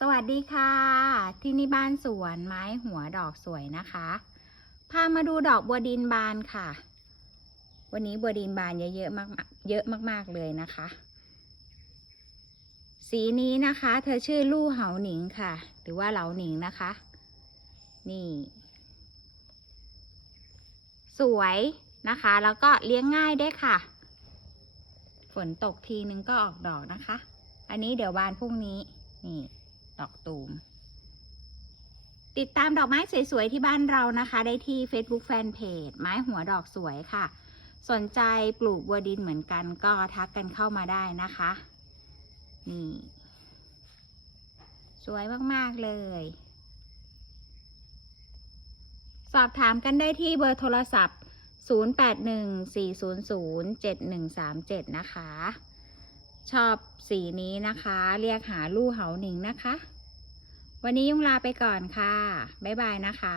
สวัสดีค่ะ ที่นี่บ้านสวนไม้หัวดอกสวยนะคะ พามาดูดอกบัวดินบานค่ะ วันนี้บัวดินบานเยอะๆมากๆเยอะมากๆเลยนะคะ สีนี้นะคะ เธอชื่อลู่เหาหนิงค่ะ หรือว่าเหลาหนิงนะคะ นี่ สวยนะคะ แล้วก็เลี้ยงง่ายด้ค่ะ ฝนตกทีนึงก็ออกดอกนะคะ อันนี้เดี๋ยวบานพรุ่งนี้นี่ ดอกตูม ติดตามดอกไม้สวย ๆ ที่บ้านเรานะคะ ได้ที่ Facebook Fanpage ไม้หัวดอกสวยค่ะ สนใจปลูกบัวดินเหมือนกันก็ทักกันเข้ามาได้นะคะ นี่ สวยมาก ๆ เลย สอบถามกันได้ที่เบอร์โทรศัพท์ 0814007137 นะคะชอบสีนี้นะคะ เรียกหาลู่เหาหนิงนะคะ วันนี้ยุ่งลาไปก่อนค่ะ บ๊ายบายนะคะ